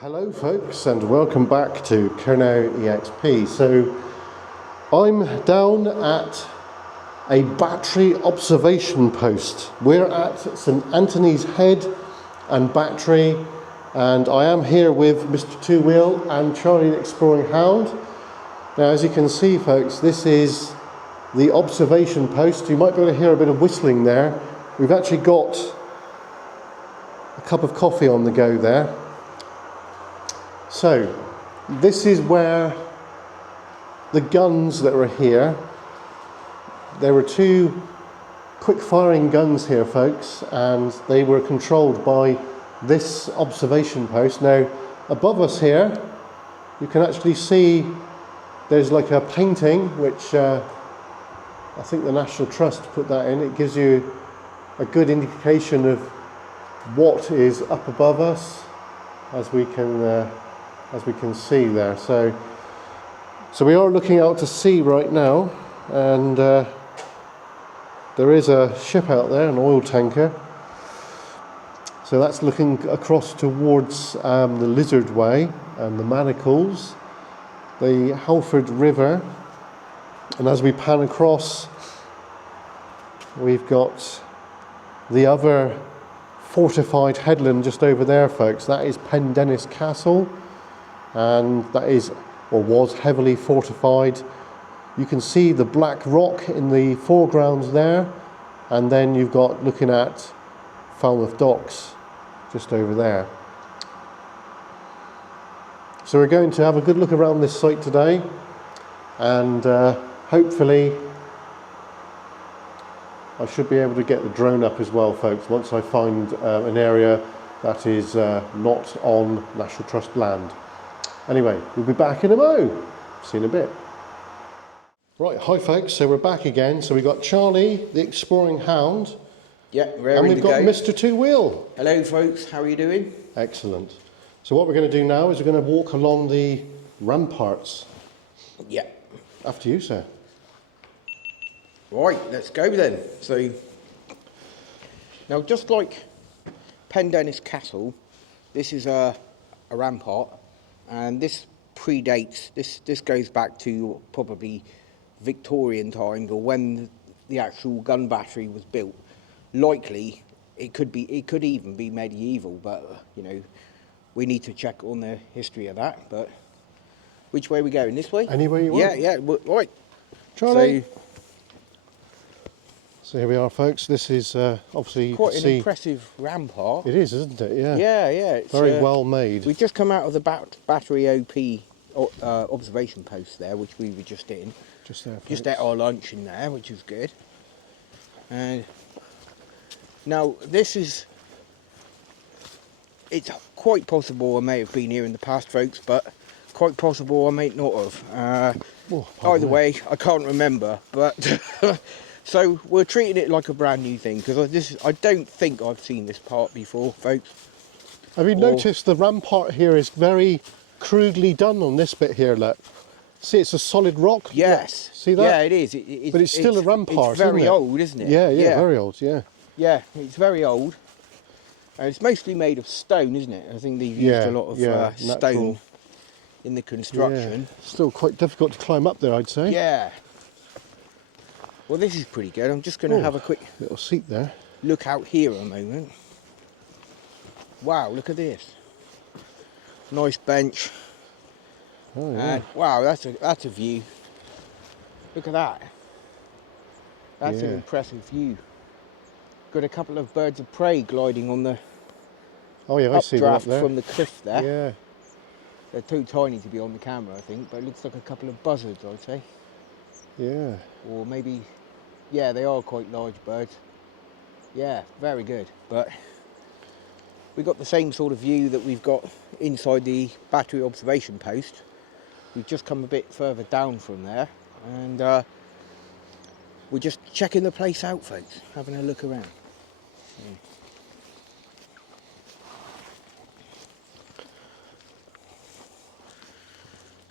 Hello folks and welcome back to Kernow EXP. So I'm down at a battery observation post. We're at St Anthony's Head and Battery, and I am here with Mr Two Wheel and Charlie the Exploring Hound. Now as you can see folks, this is the observation post. You might be able to hear a bit of whistling there. We've actually got a cup of coffee on the go there. So, this is where the guns that are here, there were two quick firing guns here folks, and they were controlled by this observation post. Now, above us here, you can actually see there's like a painting, which I think the National Trust put that in. It gives you a good indication of what is up above us, as we can see there. So we are looking out to sea right now, and there is a ship out there, an oil tanker. So that's looking across towards the Lizard Way and the Manacles, the Halford River, and as we pan across, we've got the other fortified headland just over there folks. That is Pendennis Castle, and that is, or was, heavily fortified. You can see the black rock in the foreground there, and then you've got looking at Falmouth Docks just over there. So we're going to have a good look around this site today, and hopefully I should be able to get the drone up as well folks, once I find an area that is not on National Trust land. Anyway, we'll be back in a mo. See you in a bit. Right, hi folks, so we're back again. So we've got Charlie the Exploring Hound. Yeah, and we've got Mr Two Wheel. Hello folks, how are you doing? Excellent. So what we're going to do now is we're going to walk along the ramparts. Yeah. After you, sir. Right, let's go then. So, now just like Pendennis Castle, this is a rampart. And this predates, this goes back to probably Victorian times, or when the actual gun battery was built. Likely, it could even be medieval, but you know, we need to check on the history of that. But which way are we going? This way? Any way you want. Yeah, right. Charlie. So here we are, folks. This is obviously quite an impressive rampart. It is, isn't it? Yeah. Yeah. It's very well made. We've just come out of the battery OP observation post there, which we were just in. Just there. Folks. Just ate our lunch in there, which is good. And now it's quite possible I may have been here in the past, folks, but quite possible I may not have. Either way, I can't remember, but. So we're treating it like a brand new thing, because I don't think I've seen this part before, folks. Have you noticed the rampart here is very crudely done on this bit here, look. See, it's a solid rock. Yes. Look. See that? Yeah, it is. But it's still a rampart, it's very isn't it? old, isn't it? Yeah, very old, yeah. Yeah, it's very old. And it's mostly made of stone, isn't it? I think they've used a lot of stone in the construction. Yeah. Still quite difficult to climb up there, I'd say. Yeah. Well, this is pretty good. I'm just going to have a quick little seat there. Look out here a moment. Wow, look at this. Nice bench. Oh, yeah. And wow, that's a view. Look at that. That's an impressive view. Got a couple of birds of prey gliding on the I see that up there. from the cliff there. Yeah. They're too tiny to be on the camera, I think, but it looks like a couple of buzzards, I'd say. Yeah. Or maybe, yeah, they are quite large birds. Yeah, very good. But we've got the same sort of view that we've got inside the battery observation post. We've just come a bit further down from there, and we're just checking the place out, folks, having a look around. Yeah.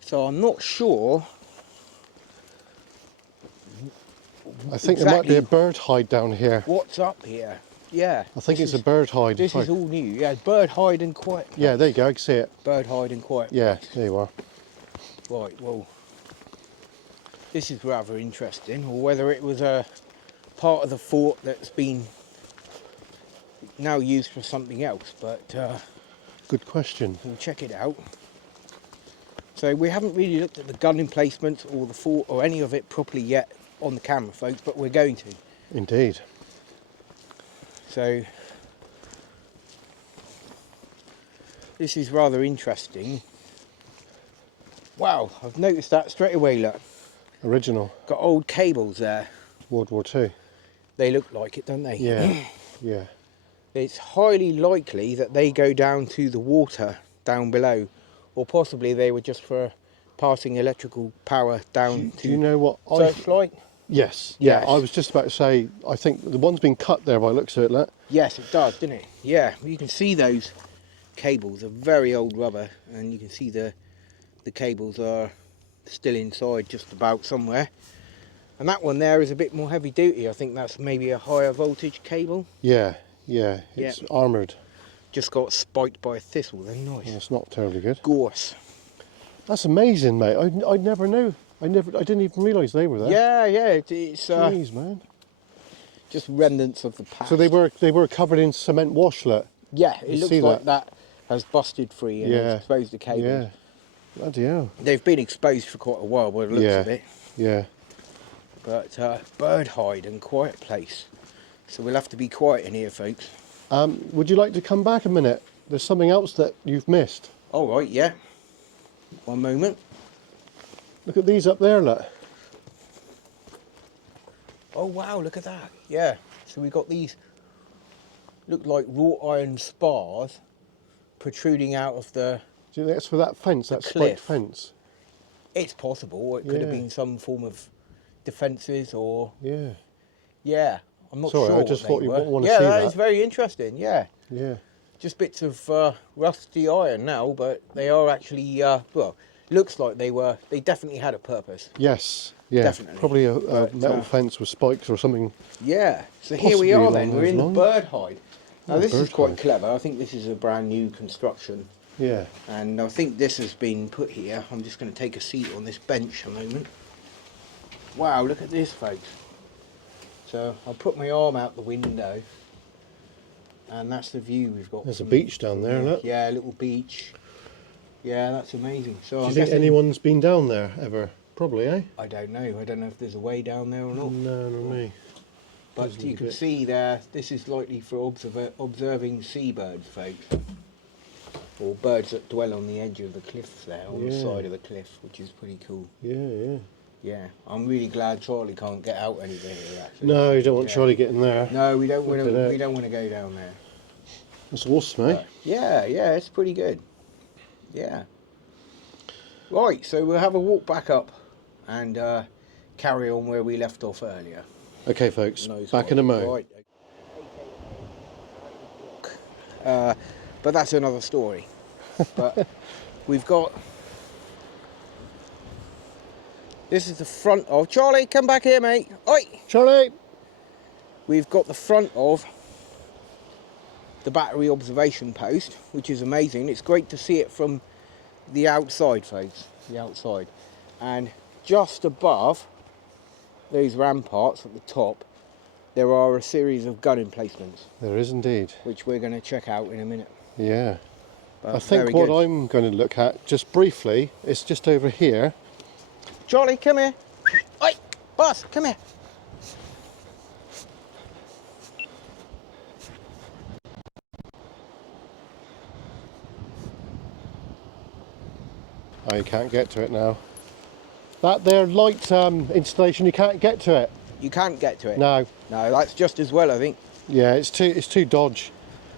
So I'm not sure. I think there might be a bird hide down here. What's up here? Yeah. I think it's a bird hide. This is all new. Yeah, bird hide and quiet place. Yeah, there you go, I can see it. Bird hide and quiet Yeah, place. there you are. Right, well, this is rather interesting, or whether it was a part of the fort that's been now used for something else, but Good question. we'll check it out. So we haven't really looked at the gun emplacements or the fort or any of it properly yet on the camera, folks, but we're going to. Indeed. So this is rather interesting. Wow, I've noticed that straight away, look. Original. Got old cables there. World War II. They look like it, don't they? Yeah, yeah. It's highly likely that they go down to the water down below, or possibly they were just for passing electrical power down to... Do you know what searchlight? Yes, yeah, Yes. I was just about to say, I think the one's been cut there by the looks of it, look. Yes, it does, doesn't it? Yeah, you can see those cables are very old rubber, and you can see the cables are still inside just about somewhere. And that one there is a bit more heavy duty. I think that's maybe a higher voltage cable. Yeah, yeah, it's armoured. Just got spiked by a thistle then, nice. Yeah, it's not terribly good. Gorse. That's amazing, mate. I never knew. I didn't even realise they were there. Yeah, yeah, it's Jeez, man. just remnants of the past. So they were covered in cement wash, look. Yeah, it You looks see like that has busted free and Yeah. exposed the cables. Yeah. Bloody hell. They've been exposed for quite a while by the looks of it. Yeah. But bird hide and quiet place. So we'll have to be quiet in here, folks. Would you like to come back a minute? There's something else that you've missed. All right, yeah. One moment. Look at these up there, look. Oh wow, look at that. Yeah. So we got these look like wrought iron spars protruding out of the... Do you think that's for that fence, that cliff. spiked fence? It's possible. It could have Yeah. been some form of defences or... Yeah. Yeah. I'm not Sorry, sure I just what thought they you were. want to Yeah, see that that. is very interesting. Yeah. Yeah. Just bits of rusty iron now, but they are actually, well, looks like they definitely had a purpose. Yes. Yeah. Definitely. Probably a But, metal fence with spikes or something. Yeah, so here we Possibly are along then, we're those in the lines. bird hide. Now Oh, this is bird quite hide. clever, I think this is a brand new construction. Yeah. And I think this has been put here. I'm just going to take a seat on this bench a moment. Wow, look at this, folks. So I'll put my arm out the window. And that's the view we've got. There's a from- beach down from there, here. look. Yeah, a little beach. Yeah, that's amazing. So Do I'm you think guessing- anyone's been down there ever? Probably, eh? I don't know. I don't know if there's a way down there or not. No, not me. But Doesn't you look can it. see there, this is likely for observing seabirds, folks. Or birds that dwell on the edge of the cliffs there, on the Yeah. side of the cliff, which is pretty cool. Yeah, yeah. Yeah, I'm really glad Charlie can't get out anywhere here, actually. No, you don't want Yeah. Charlie getting there. No, we don't want Look at to. that. We don't want to go down there. That's awesome, eh? But yeah, yeah, it's pretty good. Yeah. Right, so we'll have a walk back up and carry on where we left off earlier. Okay, folks. Nice Back one. in a mo. Right. But that's another story. But we've got... This is the front of... Charlie, come back here, mate. Oi! Charlie! We've got the front of the battery observation post, which is amazing. It's great to see it from the outside, folks. The outside. And just above those ramparts at the top, there are a series of gun emplacements, There is indeed. which we're going to check out in a minute. Yeah. But I think very what good. I'm going to look at, just briefly, is just over here. Charlie, come here. Oi, boss, come here. Oh, you can't get to it now. That there light installation, you can't get to it. You can't get to it. No. No, that's just as well, I think. Yeah, it's too dodge.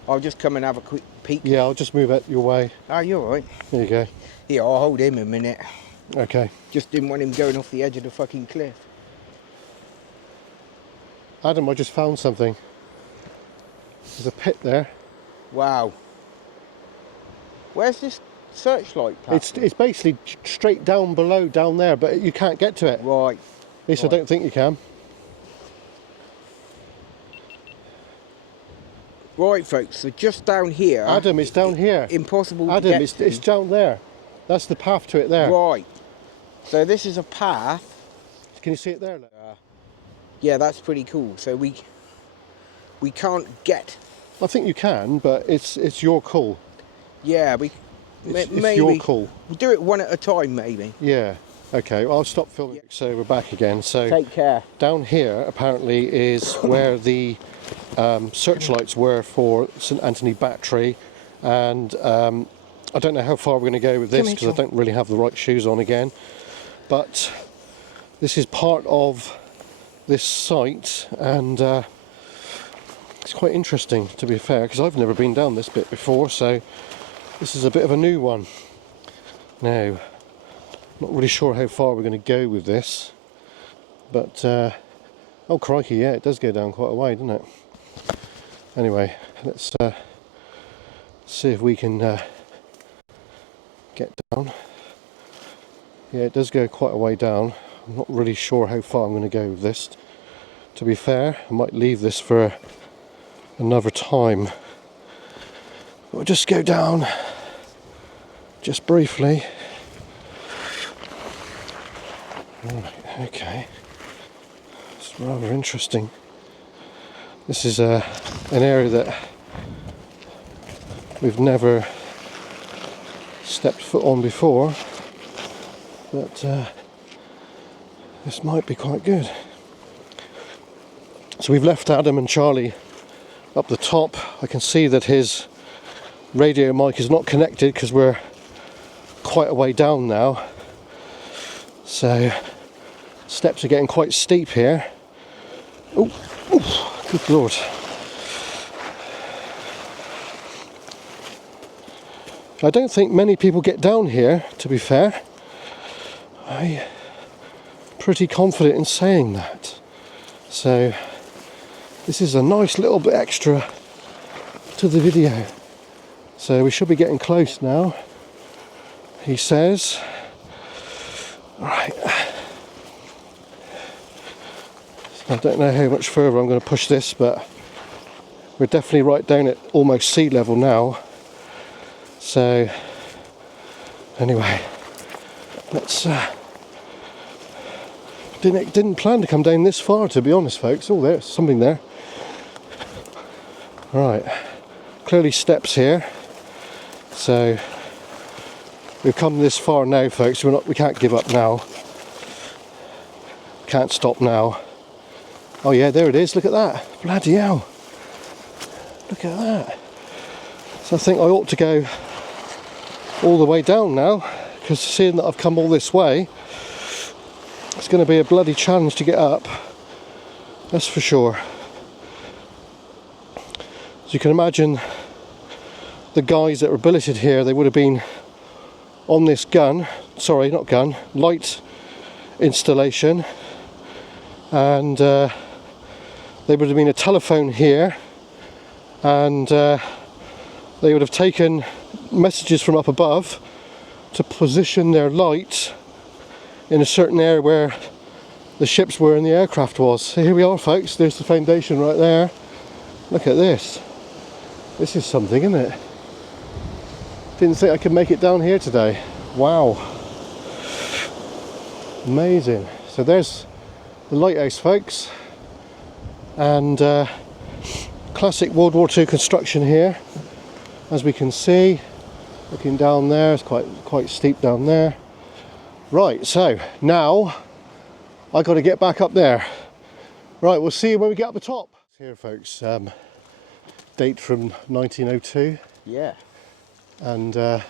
I'll just come and have a quick peek. Yeah, I'll just move it your way. Oh, you're all right. There you go. Here, I'll hold him a minute. Okay. Just didn't want him going off the edge of the fucking cliff. Adam, I just found something. There's a pit there. Wow. Where's this searchlight platform? It's basically straight down below, down there, but you can't get to it. Right. At least right. I don't think you can. Right, folks, so just down here... Adam, it's down here. Impossible to Adam, get it's down there. That's the path to it there. Right. So this is a path. Can you see it there? Yeah, that's pretty cool. So we can't get... I think you can, but it's your call. Yeah, It's maybe. your call. We'll do it one at a time, maybe. Yeah. Okay, well, I'll stop filming. Yeah. So we're back again. So Take care. down here apparently is where the searchlights were for St Anthony Battery, and I don't know how far we're going to go with this because I don't really have the right shoes on again. But this is part of this site, and it's quite interesting, to be fair, because I've never been down this bit before, so this is a bit of a new one. Now, not really sure how far we're going to go with this, but oh crikey, yeah, it does go down quite a way, doesn't it? Anyway, let's see if we can get down. Yeah, it does go quite a way down. I'm not really sure how far I'm going to go with this. To be fair, I might leave this for another time. We'll just go down just briefly. Right, okay. It's rather interesting. This is an area that we've never stepped foot on before, but this might be quite good. So we've left Adam and Charlie up the top. I can see that his radio mic is not connected because we're quite a way down now. So steps are getting quite steep here. Oh, good lord. I don't think many people get down here, to be fair. I'm pretty confident in saying that. So this is a nice little bit extra to the video. So we should be getting close now, he says. Right. I don't know how much further I'm going to push this, but we're definitely right down at almost sea level now. So anyway, let's didn't plan to come down this far, to be honest, folks. Oh, there's something there. Right, clearly steps here. So we've come this far now, folks. We can't give up now. Can't stop now. Oh yeah, there it is. Look at that. Bloody hell. Look at that. So I think I ought to go all the way down now, because seeing that I've come all this way, it's going to be a bloody challenge to get up. That's for sure. As you can imagine, the guys that were billeted here, they would have been on this light installation, and there would have been a telephone here, and they would have taken messages from up above to position their light in a certain area where the ships were and the aircraft was. So here we are, folks. There's the foundation right there. Look at this. This is something, isn't it? Didn't think I could make it down here today. Wow. Amazing. So there's the lighthouse, folks. And classic World War II construction here. As we can see, looking down there, it's quite steep down there. Right, so now I got to get back up there. Right, we'll see you when we get up the top. Here, folks, date from 1902. Yeah. And this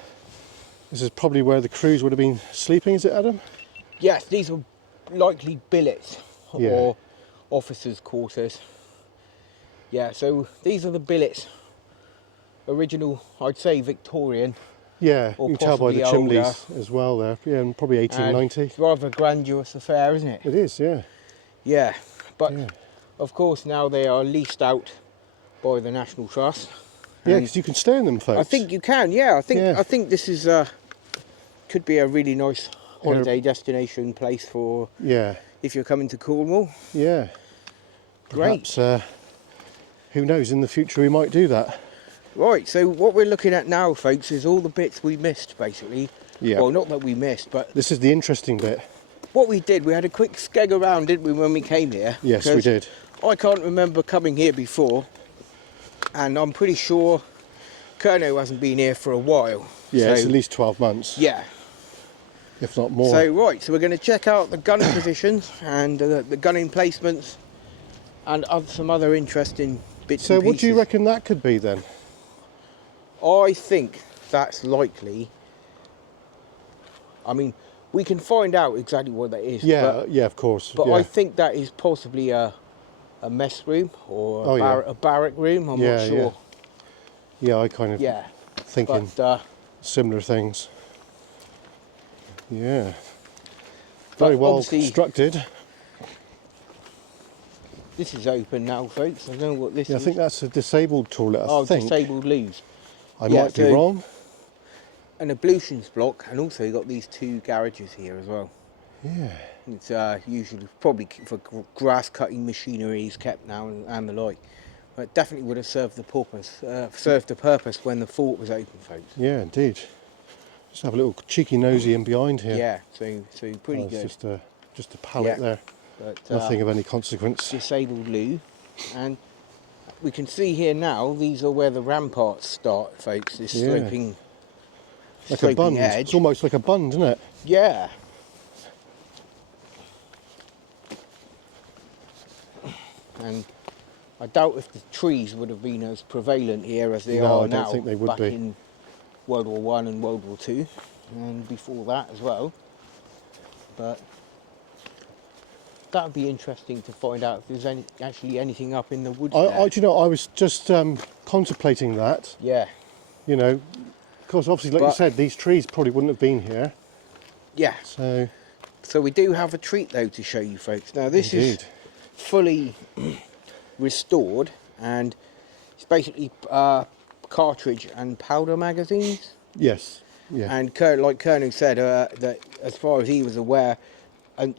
is probably where the crews would have been sleeping, is it, Adam? Yes, these are likely billets or officers' quarters. Yeah, so these are the billets. Original, I'd say Victorian. Yeah, you can tell by the chimneys older. as well there. Yeah, and probably 1890. It's rather a grandiose affair, isn't it? It is, yeah. Yeah, but of course now they are leased out by the National Trust. Yeah, because you can stay in them, folks. I think you can, yeah. I think this is could be a really nice holiday destination place for if you're coming to Cornwall. Yeah. Great. Perhaps who knows, in the future we might do that. Right, so what we're looking at now, folks, is all the bits we missed, basically. Yeah. Well, not that we missed, but This is the interesting bit. what we did, we had a quick skeg around, didn't we, when we came here? Yes, we did. I can't remember coming here before, and I'm pretty sure Kerno hasn't been here for a while. Yeah, so, it's at least 12 months. Yeah. If not more. So, right, so we're going to check out the gun positions and the gun emplacements and some other interesting bits and So pieces. what do you reckon that could be then? I think that's likely. I mean, we can find out exactly what that is. Yeah, yeah, of course. But yeah. I think that is possibly a mess room or a barrack room. I'm not sure. Yeah, I kind of thinking similar things. Yeah. Very well constructed. This is open now, folks. I don't know what this is. I think that's a disabled toilet, I think. Disabled loos. I might be wrong. An ablutions block, and also you've got these 2 garages here as well. Yeah. It's usually probably for grass cutting machinery is kept now and the like. But it definitely would have served the purpose when the fort was open, folks. Yeah, indeed. Just have a little cheeky nosy in behind here. Yeah, so pretty good. Just a pallet there. But, nothing of any consequence. Disabled loo, and we can see here now these are where the ramparts start, folks. This sloping a bund. Edge. It's almost like a bund, isn't it? Yeah. And I doubt if the trees would have been as prevalent here as they are now. I don't think they would back be. In World War I and World War II, and before that as well. But that would be interesting to find out if there's actually anything up in the woods there. Do you know, I was just contemplating that. Yeah. You know, because obviously, like you said, these trees probably wouldn't have been here. Yeah. So we do have a treat though to show you folks. Now this is fully restored, and it's basically cartridge and powder magazines. Yes. Yeah. And like Colonel said, that as far as he was aware, and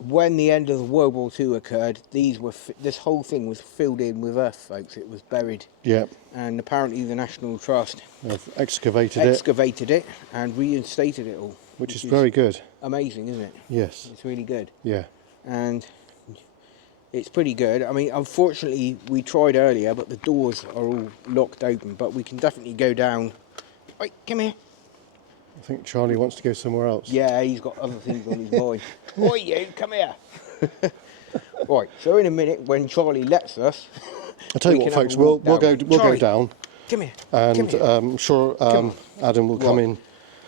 when the end of the World War II occurred, this whole thing was filled in with earth, folks. It was buried. Yeah. And apparently the National Trust have excavated it and reinstated it all, which is very good. Amazing, isn't it? Yes. It's really good. Yeah. And it's pretty good. I mean, unfortunately, we tried earlier, but the doors are all locked open. But we can definitely go down. Wait, come here. I think Charlie wants to go somewhere else. Yeah, he's got other things on his mind. Oi, you, come here. Right, so in a minute, when Charlie lets us, I'll tell you what, folks, we'll go down. Come here. And I'm sure Adam will come in.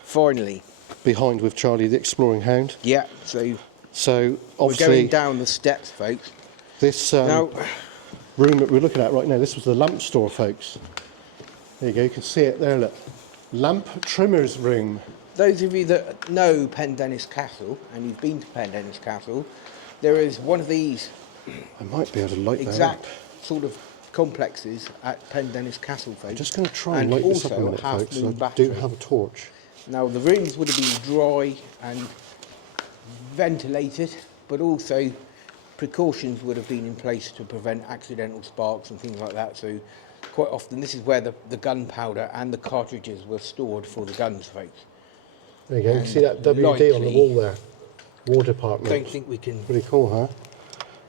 Finally. Behind with Charlie the Exploring Hound. Yeah, so obviously we're going down the steps, folks. This room that we're looking at right now, this was the lamp store, folks. There you go, you can see it there, look. Lamp trimmer's room. Those of you that know Pendennis Castle, and you've been to Pendennis Castle, there is one of these I might be able to light that exact sort of complexes at Pendennis Castle, folks. I'm just going to try and light this up a minute, folks. I do have a torch. Now the rooms would have been dry and ventilated, but also precautions would have been in place to prevent accidental sparks and things like that. So quite often this is where the gunpowder and the cartridges were stored for the guns, folks. There you go, you can see that WD on the wall there. War Department. Don't think we can. Pretty cool, huh?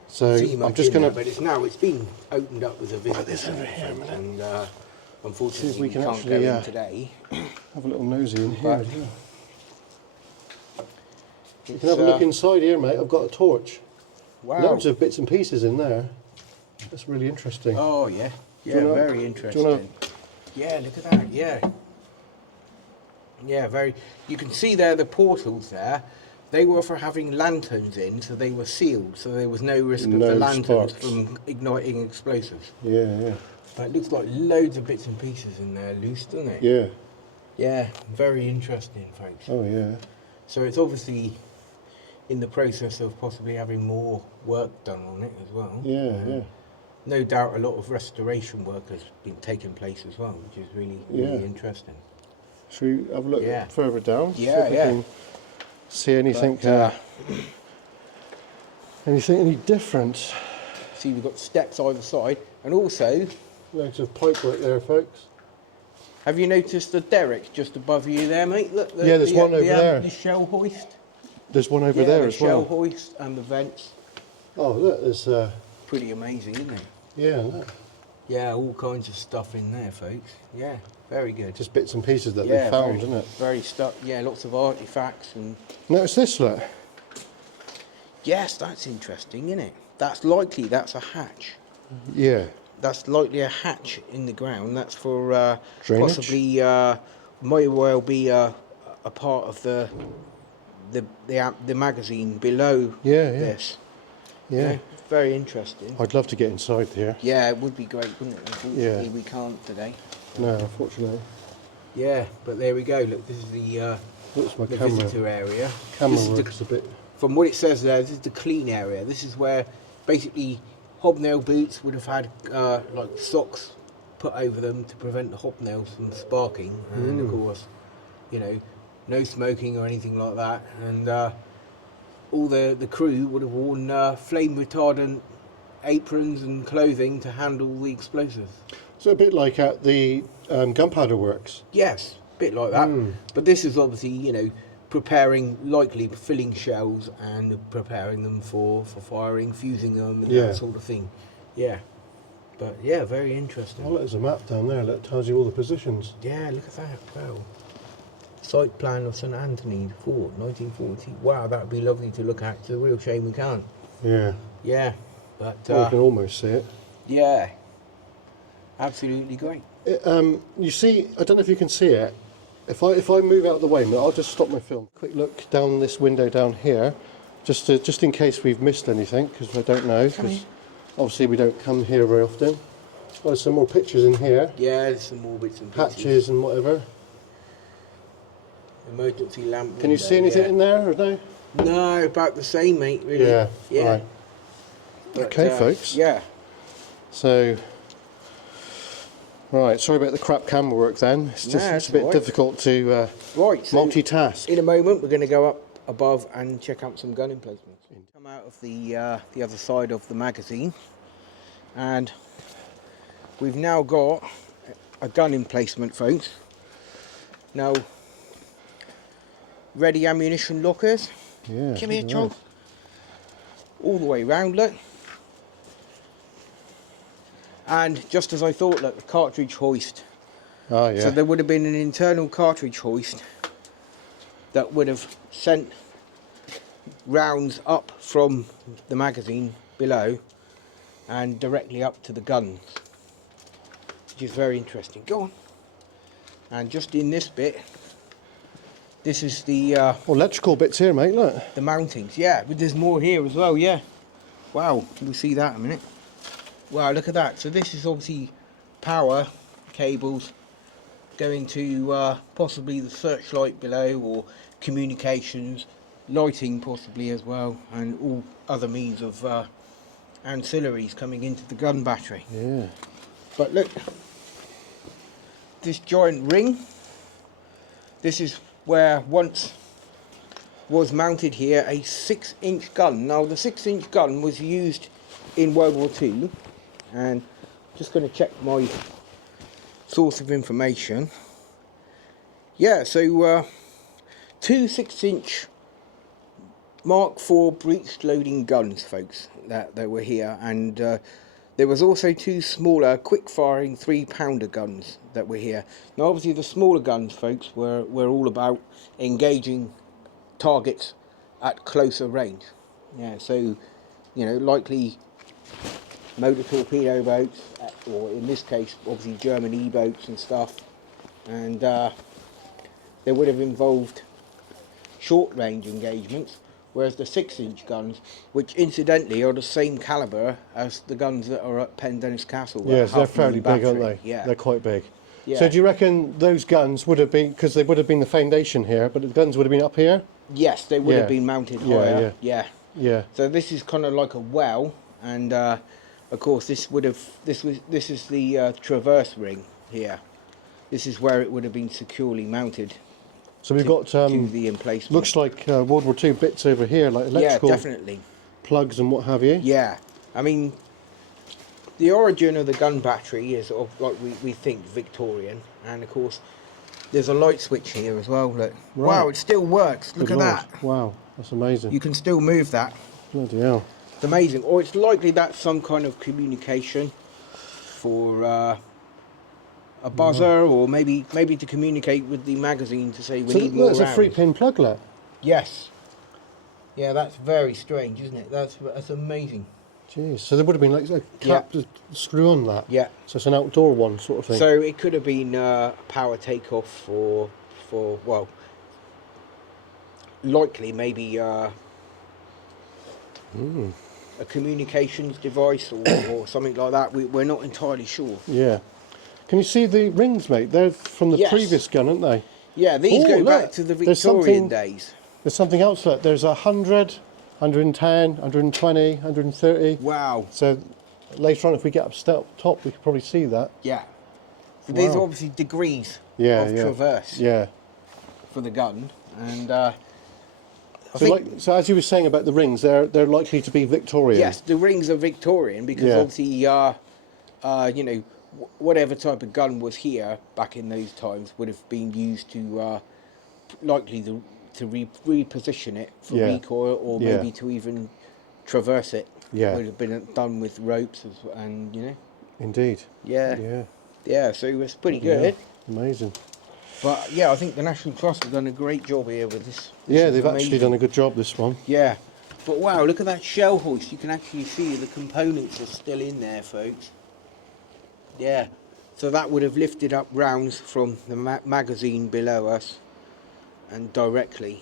So I'm just going to. But it's been opened up with a visitor. This over here, and unfortunately we can't actually, go in today. Have a little nosy in here. You can have a look inside here, mate. I've got a torch. Wow. Loads of bits and pieces in there. That's really interesting. Oh yeah, very interesting. Yeah, look at that. Yeah, very. You can see there the portals there. They were for having lanterns in, so they were sealed, so there was no risk of the lanterns from igniting explosives. Yeah. But it looks like loads of bits and pieces in there loose, doesn't it? Yeah. Yeah, very interesting, folks. Oh yeah. So it's obviously in the process of possibly having more work done on it as well. Yeah. No doubt a lot of restoration work has been taking place as well, which is really interesting. Should we have a look further down? Yeah. See anything? Anything any different? See, we've got steps either side. And also, loads of pipe work there, folks. have you noticed the derrick just above you there, mate? Look, Yeah, there's one over there. The shell hoist. There's one over there as well. The shell hoist and the vents. Oh, look, there's... Pretty amazing, isn't it? yeah, look. Yeah, all kinds of stuff in there, folks. Yeah, very good. Just bits and pieces that they found, isn't it? Very stuff. Yeah, lots of artifacts and. Notice this, look. Yes, that's interesting, isn't it? That's a hatch. Yeah. That's likely a hatch in the ground. That's for Drainage? possibly might well be a part of the magazine below this. Yeah. Very interesting. I'd love to get inside here. Yeah, it would be great, wouldn't it? Unfortunately, we can't today. No, unfortunately. Yeah, but there we go. Look, this is the visitor area. Camera works a bit. From what it says there, this is the clean area. This is where basically hobnail boots would have had like socks put over them to prevent the hobnails from sparking. And of course, you know, no smoking or anything like that. And all the crew would have worn flame retardant aprons and clothing to handle the explosives. So a bit like at the gunpowder works. Yes, a bit like that. But this is obviously, you know, likely filling shells and preparing them for firing, fusing them and that sort of thing. Yeah. But yeah, very interesting. Well, there's a map down there that tells you all the positions. Yeah, look at that. Wow. Site plan of St Anthony Fort, 1940. Wow, that would be lovely to look at. It's a real shame we can't. Yeah. Yeah. But well, you can almost see it. Yeah. Absolutely great. You see, I don't know if you can see it. If I move out of the way, I'll just stop my film. Quick look down this window down here, just in case we've missed anything, because I don't know. Because obviously we don't come here very often. Oh, there's some more pictures in here. Yeah, there's some more bits and pieces. Hatches and whatever. Emergency lamp. Can you see anything in there or no? No, about the same, mate. Really. Yeah. Yeah. Right. But, Okay, folks. Yeah. So. Right, sorry about the crap camera work then. It's just it's a bit difficult to multitask. In a moment we're going to go up above and check out some gun emplacements. Come out of the other side of the magazine, and we've now got a gun emplacement, folks. Now, ready ammunition lockers. Yeah. Come here, Charles. All the way round, look. And just as I thought, look, the cartridge hoist. Oh, yeah. So there would have been an internal cartridge hoist that would have sent rounds up from the magazine below and directly up to the guns, which is very interesting. Go on. And just in this bit, this is the electrical bits here, mate, look. the mountings. Yeah, but there's more here as well, yeah. Wow, we'll see that in a minute. Wow, look at that. So this is obviously power cables going to possibly the searchlight below, or communications, lighting possibly as well, and all other means of ancillaries coming into the gun battery. Yeah. But look, this giant ring, this is where once was mounted here a 6-inch gun. Now the 6-inch gun was used in World War II, and just going to check my source of information. Yeah, so 2 6-inch Mark IV breech loading guns, folks, that were here, and there was also 2 smaller quick firing 3-pounder guns that were here. Now obviously the smaller guns, folks, were all about engaging targets at closer range. Yeah, so, you know, likely motor torpedo boats, or in this case obviously German E-boats and stuff, and they would have involved short range engagements, whereas the 6-inch guns, which incidentally are the same calibre as the guns that are at Pendennis Castle. Yes, they're fairly big, aren't they? Yeah, they're quite big. Yeah. So do you reckon those guns would have been, because they would have been the foundation here, but the guns would have been up here? Yes, they would have been mounted higher. Yeah. So this is kind of like a well, and of course this is the traverse ring here. This is where it would have been securely mounted. So we've got to the emplacement. Looks like World War II bits over here, like electrical definitely plugs and what have you. Yeah, I mean, the origin of the gun battery is sort of like we think Victorian, and of course there's a light switch here as well. Look, wow, it still works. Look Good at Lord. that. Wow, that's amazing. You can still move that. Bloody hell. It's amazing. Or it's likely that's some kind of communication for a buzzer, or maybe to communicate with the magazine to say we need more That's a rounds. 3-pin pluglet. Yes. Yeah, that's very strange, isn't it? That's amazing. Jeez, so there would have been like a cap to screw on that. Yeah. So it's an outdoor one sort of thing. So it could have been power takeoff for well, likely maybe a communications device or something like that. We're not entirely sure. Yeah. Can you see the rings, mate? They're from the previous gun, aren't they? Yeah, these go back to the Victorian days. There's something else. Look, there's 100, 110, 120, 130. Wow. So later on, if we get up top, we could probably see that. Yeah. So these are obviously degrees of traverse for the gun, and so as you were saying about the rings, they're likely to be Victorian. yes, the rings are Victorian because obviously, you know, whatever type of gun was here back in those times would have been used to likely to reposition it for recoil, or maybe to even traverse it. Yeah. Would have been done with ropes and you know. Indeed. Yeah. Yeah. Yeah. So it's pretty good. Yeah. Amazing. But yeah, I think the National Trust have done a great job here with this. Yeah, they've actually done a good job, this one. Yeah. But wow, look at that shell hoist. You can actually see the components are still in there, folks. Yeah. So that would have lifted up rounds from the magazine below us and directly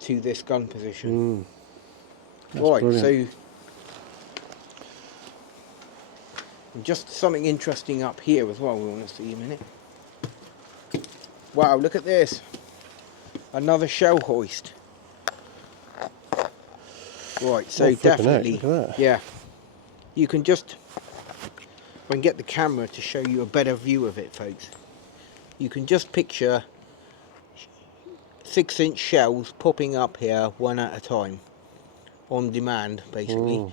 to this gun position. Right, brilliant. So just something interesting up here as well we want to see a minute. Wow, look at this. Another shell hoist. Right, so definitely, yeah. You can just, I can get the camera to show you a better view of it, folks. You can just picture 6-inch shells popping up here one at a time, on demand, basically.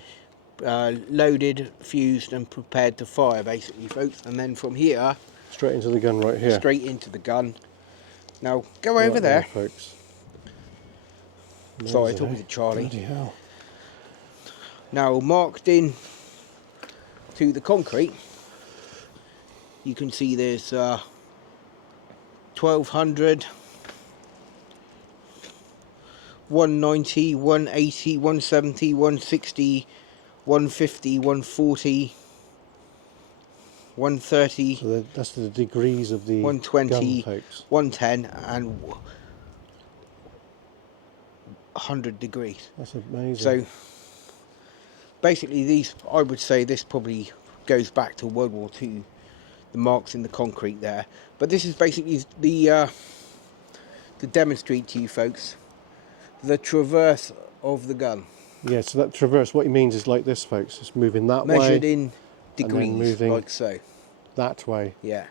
Loaded, fused and prepared to fire, basically, folks. And then from here, straight into the gun right here. Straight into the gun. Now, go over there. Folks. Sorry, talking to Charlie. Bloody hell. Now, marked in to the concrete, you can see there's 1200, 190, 180, 170, 160, 150, 140, 130. So that's the degrees of the 120, gun, folks. 110, and 100 degrees. That's amazing. So basically, these, I would say, this probably goes back to World War II. The marks in the concrete there, but this is basically the to demonstrate to you folks the traverse of the gun. Yeah, so that traverse, what he means is like this, folks. It's moving that way. Measured in degrees, moving like so. That way. Yeah.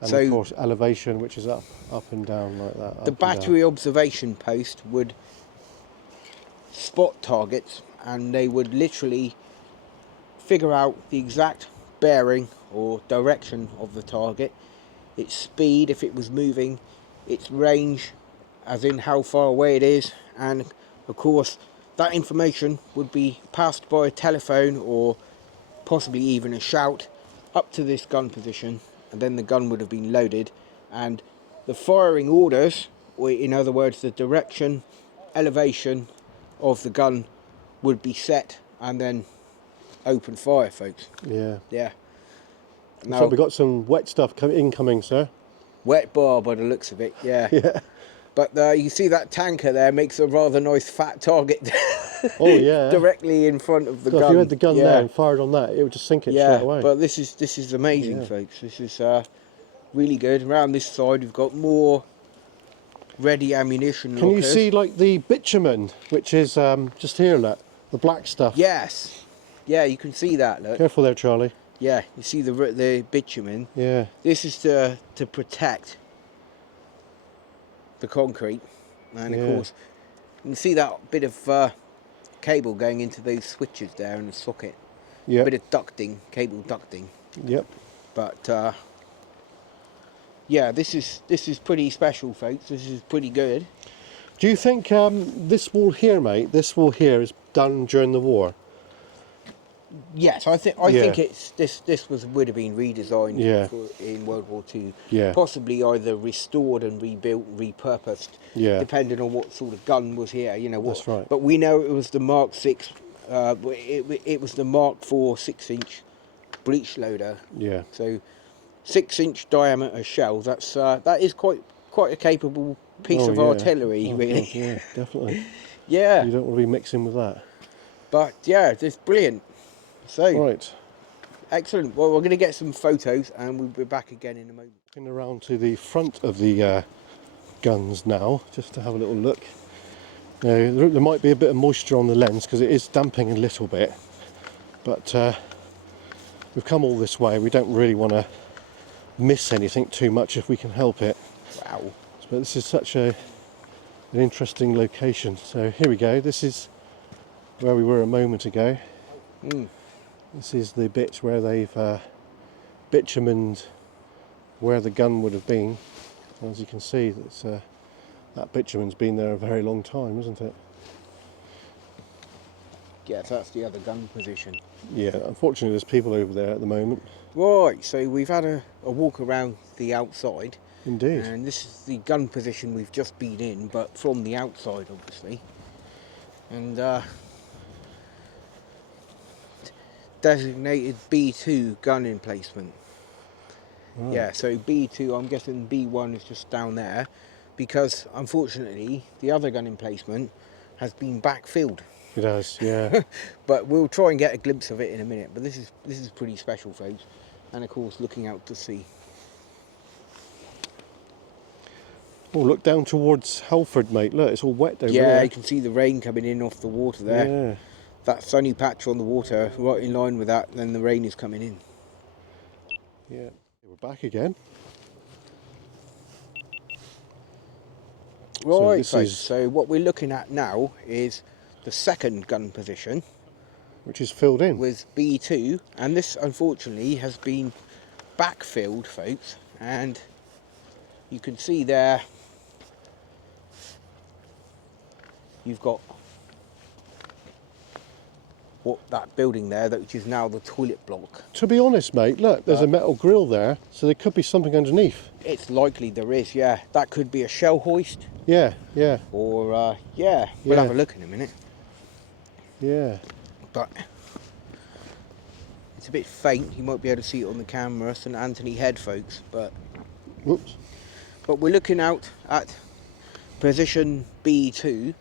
And so, of course, elevation, which is up and down like that. The battery observation post would spot targets, and they would literally figure out the exact bearing or direction of the target, its speed if it was moving, its range as in how far away it is, and of course that information would be passed by a telephone or possibly even a shout up to this gun position, and then the gun would have been loaded, and the firing orders, or in other words the direction, elevation of the gun would be set, and then open fire, folks. Yeah. Yeah. Now, so we've got some wet stuff incoming, sir. Wet bar by the looks of it, yeah. Yeah. But you see that tanker there makes a rather nice fat target. Oh yeah. Directly in front of the gun. If you had the gun there and fired on that, it would just sink it straight away. But this is amazing, folks. This is really good. Around this side, we've got more ready ammunition. Can you see like the bitumen, which is just here, look, the black stuff? Yes. Yeah, you can see that. Look. Careful there, Charlie. Yeah, you see the bitumen. Yeah. This is to protect the concrete, and of course you can see that bit of cable going into those switches there in the socket. Yeah. a bit of ducting, cable ducting. Yep. But yeah, this is pretty special, folks. This is pretty good. Do you think this wall here, mate, this wall here is done during the war? Yes, I think it's this would have been redesigned Yeah. in World War II. Yeah. Possibly either restored and rebuilt, repurposed, Yeah. depending on what sort of gun was here. You know what? That's right. But we know it was the Mark 6. It was the Mark 4 6-inch breech loader. Yeah. So 6-inch diameter shells. That is quite a capable piece of artillery, really. God, yeah, definitely. Yeah. You don't want to be mixing with that. But yeah, it's brilliant. So Right. excellent. Well, we're going to get some photos, and we'll be back again in a moment. Looking around to the front of the guns now, just to have a little look. There might be a bit of moisture on the lens because it is damping a little bit, but we've come all this way. We don't really want to miss anything too much if we can help it. Wow. But this is such an interesting location. So here we go. This is where we were a moment ago. This is the bit where they've bitumened where the gun would have been. As you can see, that bitumen's been there a very long time, isn't it? Yes, that's the other gun position. Yeah, unfortunately there's people over there at the moment. Right, so we've had a walk around the outside. Indeed. And this is the gun position we've just been in, but from the outside, obviously. And designated B2 gun emplacement. Right. Yeah, so B2, I'm guessing B1 is just down there, because unfortunately the other gun emplacement has been backfilled. It has, yeah. But we'll try and get a glimpse of it in a minute. But this is pretty special, folks. And of course, looking out to sea. Oh, look down towards Halford, mate. Look, it's all wet over there. Yeah, you can see the rain coming in off the water there. Yeah. That sunny patch on the water, right in line with that, then the rain is coming in. Yeah. We're back again. Right, so folks, so what we're looking at now is the second gun position, which is filled in. with B2, and this unfortunately has been backfilled, folks, and you can see there you've got that building there, which is now the toilet block. To be honest, mate, look, there's a metal grill there, so there could be something underneath. It's likely there is, yeah. That could be a shell hoist. Yeah, yeah. Or, yeah, we'll have a look in a minute. Yeah. But it's a bit faint. You might be able to see it on the camera, St Anthony Head, folks. But we're looking out at position B2.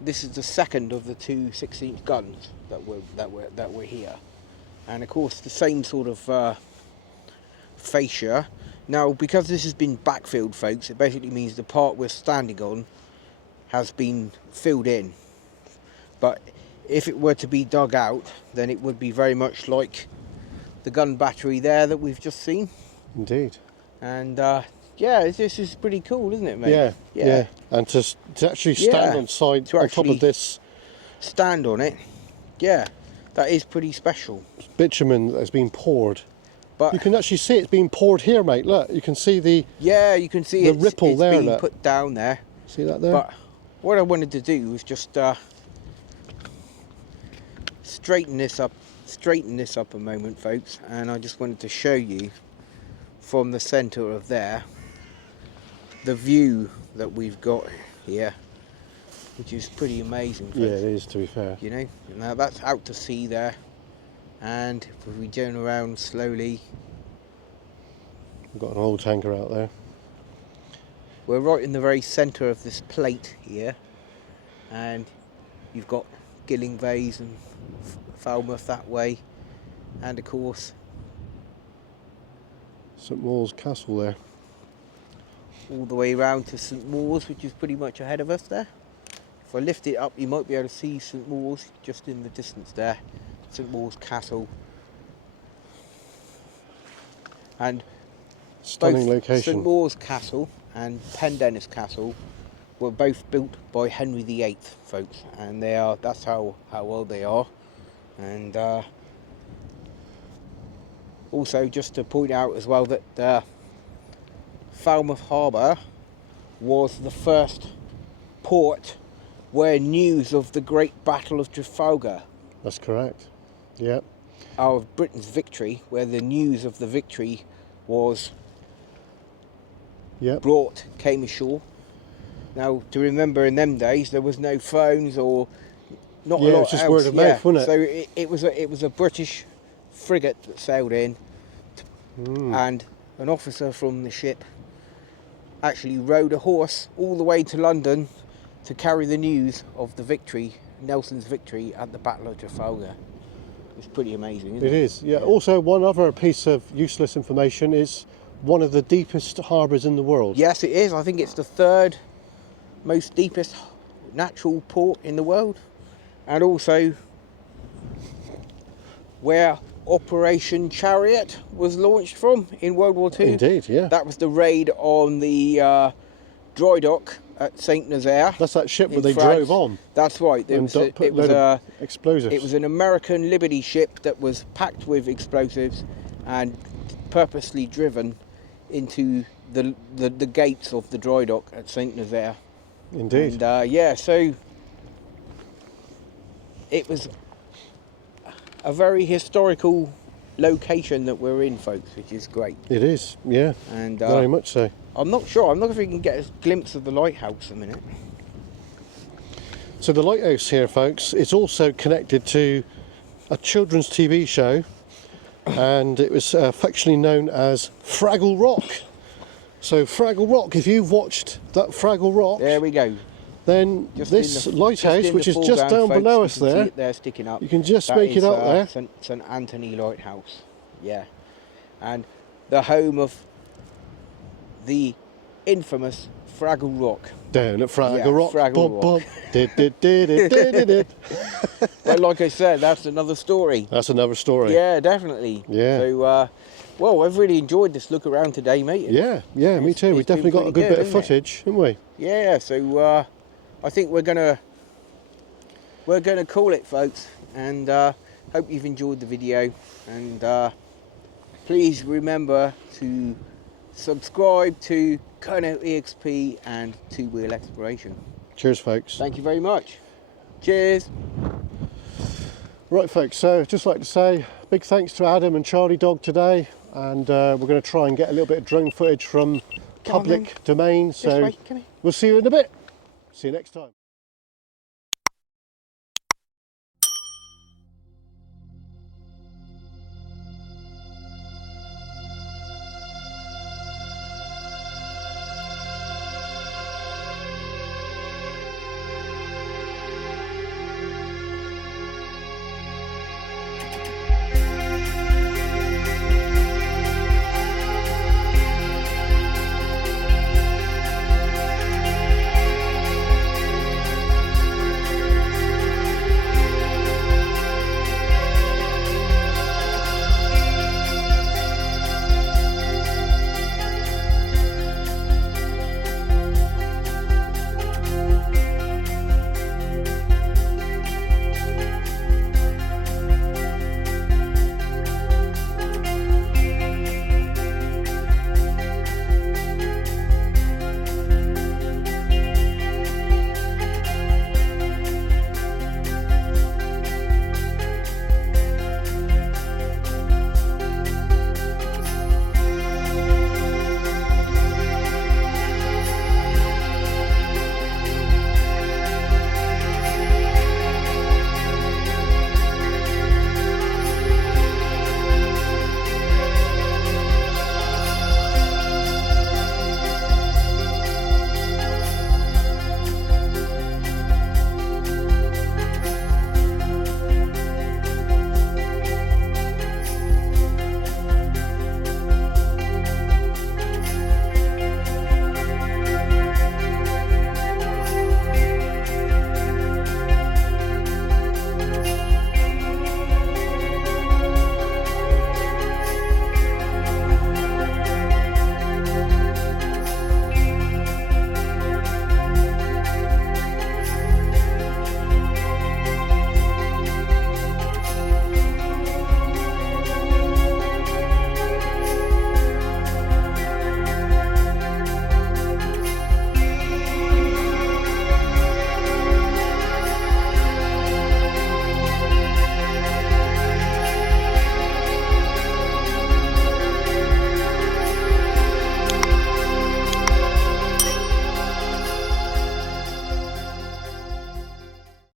This is the second of the two 6-inch guns that were here, and of course the same sort of fascia. Now, because this has been backfilled, folks, it basically means the part we're standing on has been filled in. But if it were to be dug out, then it would be very much like the gun battery there that we've just seen. Indeed. And yeah, this is pretty cool, isn't it, mate? Yeah, yeah. And to actually stand on top of this, stand on it, yeah, that is pretty special. Bitumen that's been poured. But you can actually see it's being poured here, mate. Look, you can see the you can see the ripple it's there. Being put down there. See that there? But what I wanted to do was just straighten this up a moment, folks, and I just wanted to show you from the centre of there the view that we've got here, which is pretty amazing, folks. Yeah, it is, to be fair. You know, now that's out to sea there, and if we turn around slowly, We've got an oil tanker out there. we're right in the very centre of this plate here, and you've got Gilling Bays and Falmouth that way, and of course St Maur's Castle there. all the way round to St Maur's, which is pretty much ahead of us there. If I lift it up, you might be able to see St Maur's just in the distance there. St Maur's Castle. And Stunning both location. St Maur's Castle and Pendennis Castle were both built by Henry VIII, folks, and that's how old they are. And Also, just to point out as well that Falmouth Harbour was the first port where news of the Great Battle of Trafalgar, That's correct. Yeah. of Britain's victory, where the news of the victory was Yep. came ashore. Now, to remember, in them days there was no phones or not a Yeah, lot it was just else. word of mouth, wasn't it? So it was a British frigate that sailed in, and an officer from the ship actually rode a horse all the way to London to carry the news of the victory, Nelson's victory at the Battle of Trafalgar. It's pretty amazing, isn't it? It is, yeah. Also, one other piece of useless information is one of the deepest harbours in the world. Yes, it is. I think it's the third most deepest natural port in the world, and also where Operation Chariot was launched from in World War II. Indeed, yeah. That was the raid on the dry dock at Saint Nazaire. That's that ship in that they France. drove on. That's right. And put a load of explosives. It was an American Liberty ship that was packed with explosives and purposely driven into the gates of the dry dock at Saint Nazaire. Indeed. And yeah, so it was a very historical location that we're in, folks, which is great. It is, yeah. And Very much so. I'm not sure if we can get a glimpse of the lighthouse a minute. So the lighthouse here, folks, is also connected to a children's TV show, and it was affectionately known as Fraggle Rock. So Fraggle Rock, if you've watched that Fraggle Rock, There we go. then this lighthouse, which is just down below us there, They're sticking up. you can just That make it is, out there. St Anthony Lighthouse. Yeah. And the home of the infamous Fraggle Rock. Down at Fraggle Yeah, Rock. Fraggle Bum, Rock. bum. Did, did, did, did, did, did. But like I said, that's another story. That's another story. Yeah, definitely. Yeah. So, well, I've really enjoyed this look around today, mate. Yeah, me It's- too. We've it's been definitely got a pretty good bit good, of isn't it? footage, haven't we? Yeah, so I think we're gonna call it, folks, and hope you've enjoyed the video, and please remember to subscribe to Colonel EXP and Two Wheel Exploration. Cheers, folks. Thank you very much. Cheers. Right, folks, so just like to say big thanks to Adam and Charlie Dog today, and we're going to try and get a little bit of drone footage from Come on, public domain, This so way, come here. we'll see you in a bit. See you next time.